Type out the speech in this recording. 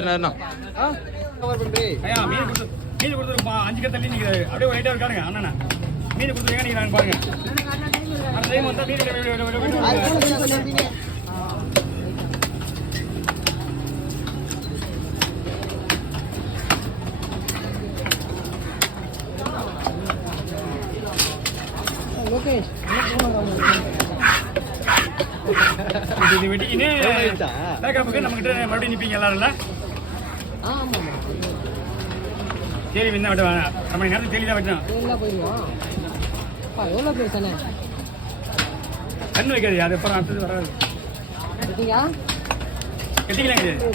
என்ன மீன் கொடுத்து 5 கை தள்ளி நிற்கிறாரு. அப்படியே ஒரு ரைட்டாக இருக்காருங்க அண்ணா. மீன் கொடுத்து எங்கே நிற்கிறாங்க பாருங்க. அந்த டைம் வந்தால் மீன் இது வெட்டிக்கின்னு நம்ம கிட்ட மறுபடியும் நிற்பீங்க எல்லாரும். சரி என்ன விட்டு வாங்க. 1 மணி நேரத்துக்கு தெளிவாக வெட்டணும். கண்ணு வைக்காது. அது அப்புறம் அடுத்தது வராது. கட்டிக்கலாம் கிடையாது.